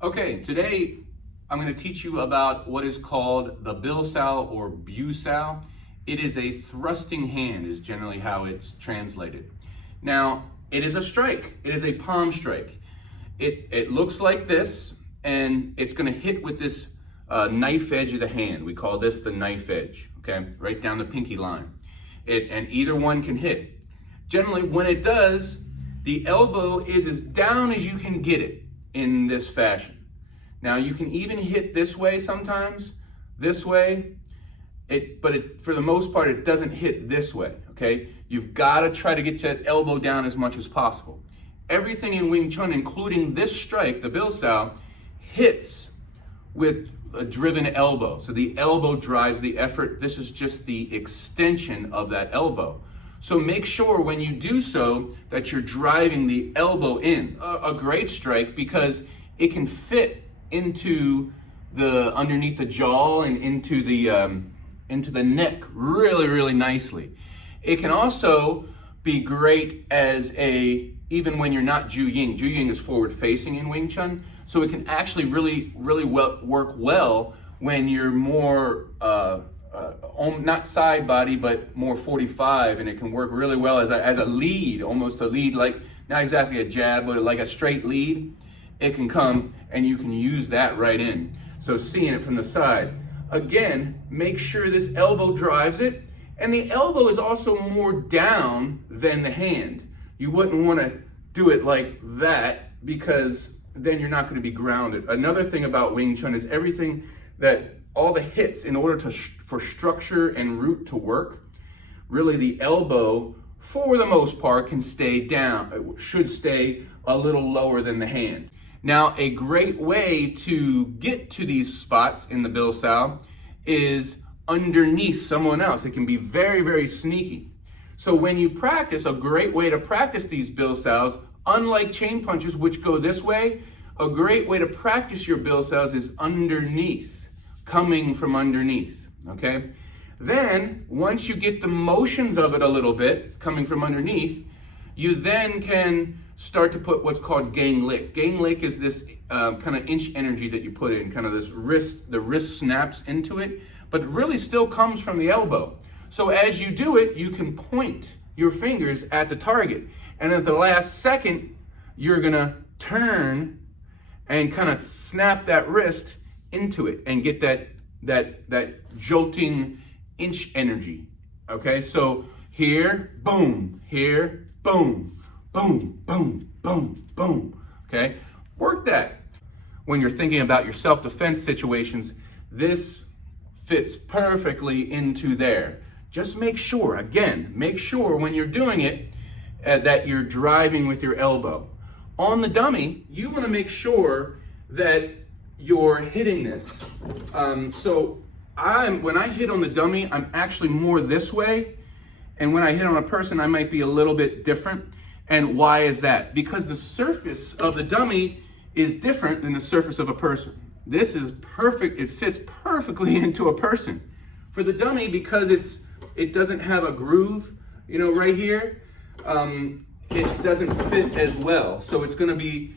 Okay, today I'm going to teach you about what is called the Bil Sao or Biu Sao. It is a thrusting hand is generally how it's translated. Now, it is a strike. It is a palm strike. It looks like this, and it's going to hit with this knife edge of the hand. We call this the knife edge, okay? Right down the pinky line. And either one can hit. Generally, when it does, the elbow is as down as you can get it in this fashion. Now you can even hit this way sometimes, this way, but for the most part it doesn't hit this way, okay? You've got to try to get that elbow down as much as possible. Everything in Wing Chun, including this strike, the Bil Sao, hits with a driven elbow. So the elbow drives the effort. This is just the extension of that elbow. So make sure when you do so that you're driving the elbow in. A great strike because it can fit into the underneath the jaw and into the neck really nicely. It can also be great as even when you're not Ju Ying. Ju Ying is forward facing in Wing Chun, so it can actually really work well when you're more not side body, but more 45, and it can work really well as a lead, almost a lead, like not exactly a jab, but like a straight lead. It can come and you can use that right in. So seeing it from the side, again, make sure this elbow drives it, and the elbow is also more down than the hand. You wouldn't want to do it like that because then you're not going to be grounded. Another thing about Wing Chun is all the hits, in order for structure and root to work, really the elbow, for the most part, can stay down, should stay a little lower than the hand. Now, a great way to get to these spots in the Bil Sao is underneath someone else. It can be very sneaky. So when you practice, a great way to practice these Bil Saos, unlike chain punches, which go this way, a great way to practice your Bil Saos is underneath. Coming from underneath, okay? Then, once you get the motions of it a little bit, coming from underneath, you then can start to put what's called Geng lick. Geng lick is this kind of inch energy that you put in, kind of this wrist, the wrist snaps into it, but it really still comes from the elbow. So as you do it, you can point your fingers at the target. And at the last second, you're gonna turn and kind of snap that wrist into it and get that jolting inch energy. Okay, so here, boom, boom, boom. Okay, work that. When you're thinking about your self-defense situations, this fits perfectly into there. Just make sure when you're doing it that you're driving with your elbow. On the dummy, you want to make sure that you're hitting this. So when I hit on the dummy, I'm actually more this way. And when I hit on a person, I might be a little bit different. And why is that? Because the surface of the dummy is different than the surface of a person. This is perfect. It fits perfectly into a person. For the dummy, because it doesn't have a groove, right here, it doesn't fit as well. So it's going to be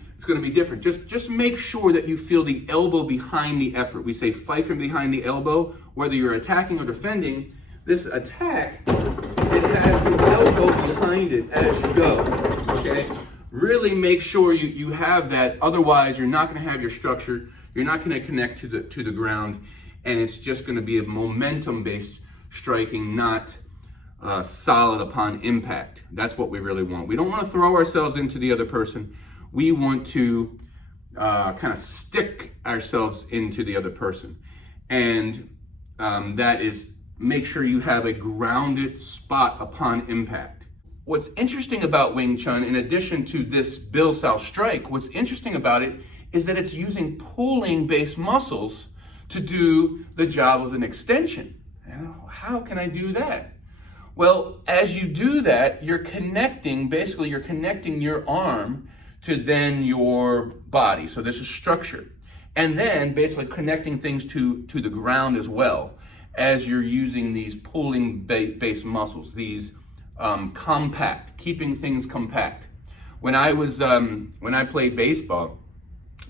different. Just make sure that you feel the elbow behind the effort. We say fight from behind the elbow, whether you're attacking or defending. This attack, it has the elbow behind it as you go, okay? Really make sure you have that, otherwise you're not gonna have your structure, you're not gonna connect to the ground, and it's just gonna be a momentum-based striking, not solid upon impact. That's what we really want. We don't wanna throw ourselves into the other person. We want to kind of stick ourselves into the other person. And that is, make sure you have a grounded spot upon impact. What's interesting about Wing Chun, in addition to this Bil Sao strike, what's interesting about it is that it's using pulling-based muscles to do the job of an extension. How can I do that? Well, as you do that, you're connecting your arm to then your body. So this is structure. And then basically connecting things to the ground as well, as you're using these pulling based muscles, these keeping things compact. When I played baseball,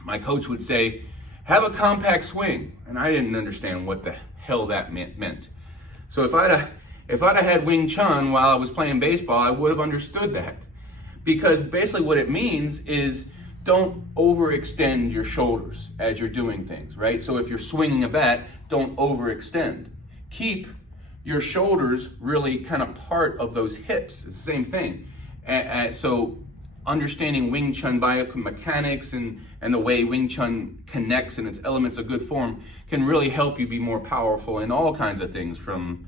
my coach would say, have a compact swing. And I didn't understand what the hell that meant. So if I'd have had Wing Chun while I was playing baseball, I would have understood that. Because basically what it means is don't overextend your shoulders as you're doing things, right? So if you're swinging a bat, don't overextend. Keep your shoulders really kind of part of those hips. It's the same thing. So understanding Wing Chun biomechanics and the way Wing Chun connects in its elements of good form can really help you be more powerful in all kinds of things, from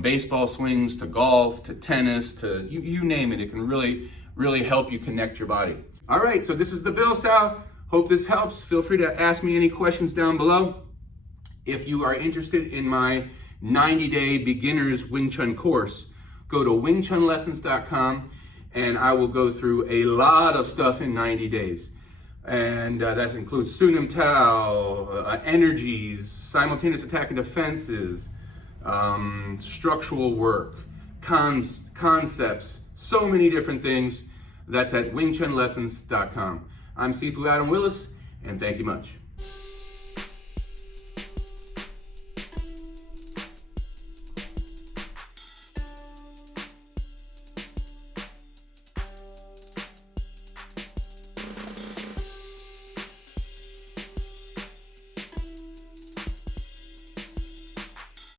baseball swings to golf to tennis to you name it. It can really help you connect your body. All right, so this is the Bil Sao. Hope this helps. Feel free to ask me any questions down below. If you are interested in my 90-day beginners Wing Chun course, go to wingchunlessons.com and I will go through a lot of stuff in 90 days. And that includes Sunim Tao, energies, simultaneous attack and defenses, structural work, concepts, so many different things. That's at wingchunlessons.com. I'm Sifu Adam Willis, and thank you much.